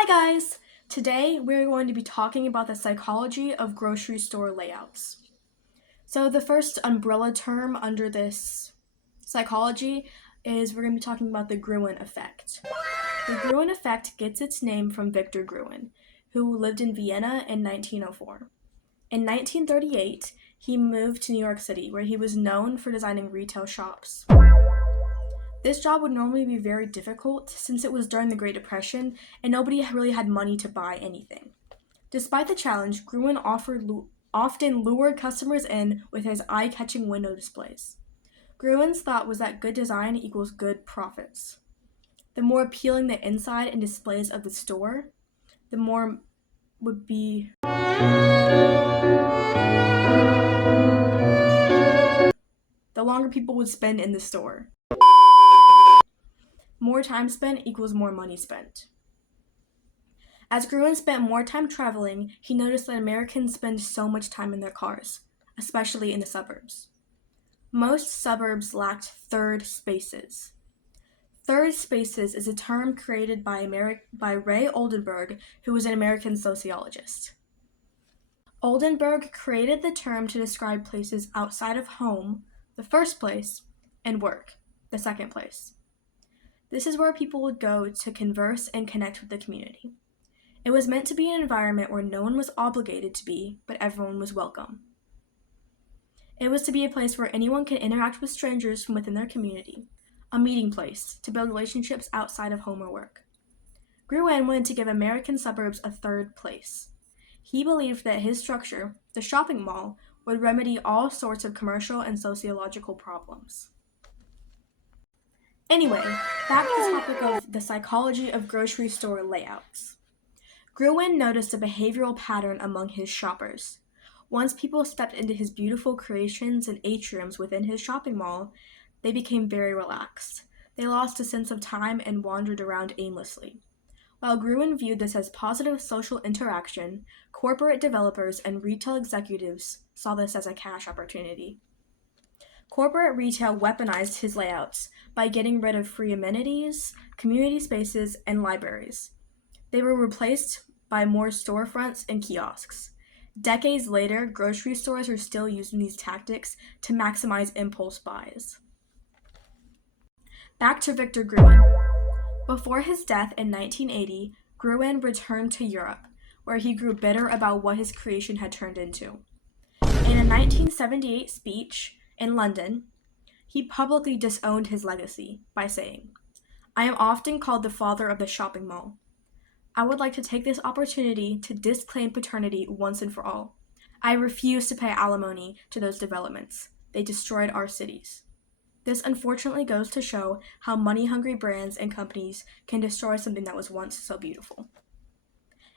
Hi guys! Today we're going to be talking about the psychology of grocery store layouts. So the first umbrella term under this psychology is we're going to be talking about the Gruen effect. The Gruen effect gets its name from Victor Gruen, who lived in Vienna in 1904. In 1938, he moved to New York City, where he was known for designing retail shops. This job would normally be very difficult since it was during the Great Depression and nobody really had money to buy anything. Despite the challenge, Gruen often lured customers in with his eye-catching window displays. Gruen's thought was that good design equals good profits. The more appealing the inside and displays of the store, the more would be the longer people would spend in the store. More time spent equals more money spent. As Gruen spent more time traveling, he noticed that Americans spend so much time in their cars, especially in the suburbs. Most suburbs lacked third spaces. Third spaces is a term created by Ray Oldenburg, who was an American sociologist. Oldenburg created the term to describe places outside of home, the first place, and work, the second place. This is where people would go to converse and connect with the community. It was meant to be an environment where no one was obligated to be, but everyone was welcome. It was to be a place where anyone could interact with strangers from within their community, a meeting place to build relationships outside of home or work. Gruen wanted to give American suburbs a third place. He believed that his structure, the shopping mall, would remedy all sorts of commercial and sociological problems. Anyway, back to the topic of the psychology of grocery store layouts. Gruen noticed a behavioral pattern among his shoppers. Once people stepped into his beautiful creations and atriums within his shopping mall, they became very relaxed. They lost a sense of time and wandered around aimlessly. While Gruen viewed this as positive social interaction, corporate developers and retail executives saw this as a cash opportunity. Corporate retail weaponized his layouts by getting rid of free amenities, community spaces, and libraries. They were replaced by more storefronts and kiosks. Decades later, grocery stores are still using these tactics to maximize impulse buys. Back to Victor Gruen. Before his death in 1980, Gruen returned to Europe, where he grew bitter about what his creation had turned into. In a 1978 speech in London, he publicly disowned his legacy by saying, "I am often called the father of the shopping mall. I would like to take this opportunity to disclaim paternity once and for all. I refuse to pay alimony to those developments. They destroyed our cities." This unfortunately goes to show how money-hungry brands and companies can destroy something that was once so beautiful.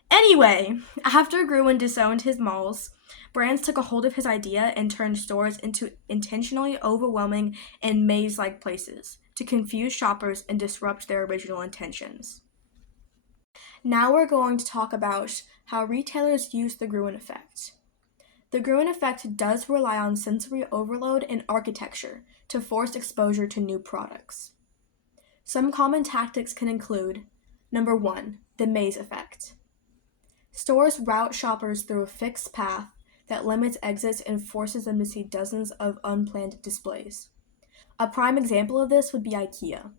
Anyway, after Gruen disowned his malls, brands took a hold of his idea and turned stores into intentionally overwhelming and maze-like places to confuse shoppers and disrupt their original intentions. Now we're going to talk about how retailers use the Gruen effect. The Gruen effect does rely on sensory overload and architecture to force exposure to new products. Some common tactics can include, number 1, the maze effect. Stores route shoppers through a fixed path that limits exits and forces them to see dozens of unplanned displays. A prime example of this would be IKEA.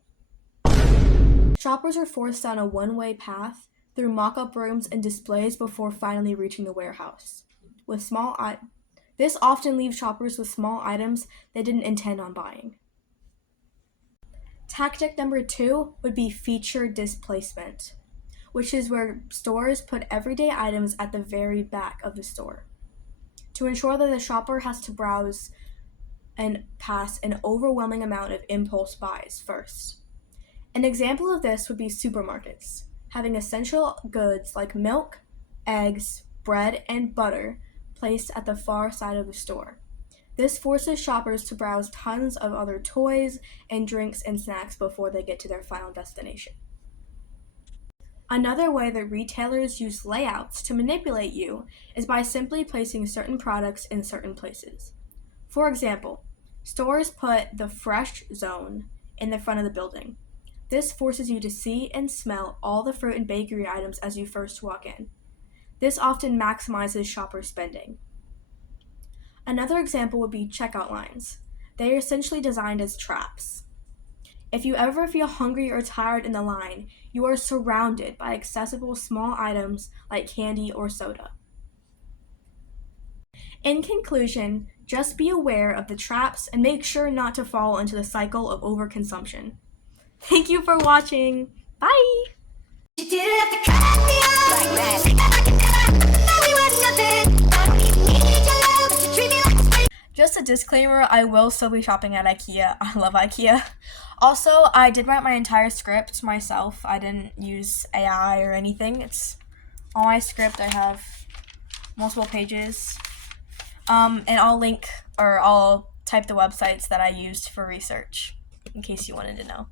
Shoppers are forced down a one-way path through mock-up rooms and displays before finally reaching the warehouse. This often leaves shoppers with small items they didn't intend on buying. Tactic number 2 would be feature displacement, which is where stores put everyday items at the very back of the store to ensure that the shopper has to browse and pass an overwhelming amount of impulse buys first. An example of this would be supermarkets, having essential goods like milk, eggs, bread, and butter placed at the far side of the store. This forces shoppers to browse tons of other toys and drinks and snacks before they get to their final destination. Another way that retailers use layouts to manipulate you is by simply placing certain products in certain places. For example, stores put the fresh zone in the front of the building. This forces you to see and smell all the fruit and bakery items as you first walk in. This often maximizes shopper spending. Another example would be checkout lines. They are essentially designed as traps. If you ever feel hungry or tired in the line, you are surrounded by accessible small items like candy or soda. In conclusion, just be aware of the traps and make sure not to fall into the cycle of overconsumption. Thank you for watching. Bye! You didn't have to cut me off like that. We were nothing. Just a disclaimer, I will still be shopping at IKEA. I love IKEA. Also, I did write my entire script myself. I didn't use AI or anything. It's all my script. I have multiple pages. And I'll type the websites that I used for research in case you wanted to know.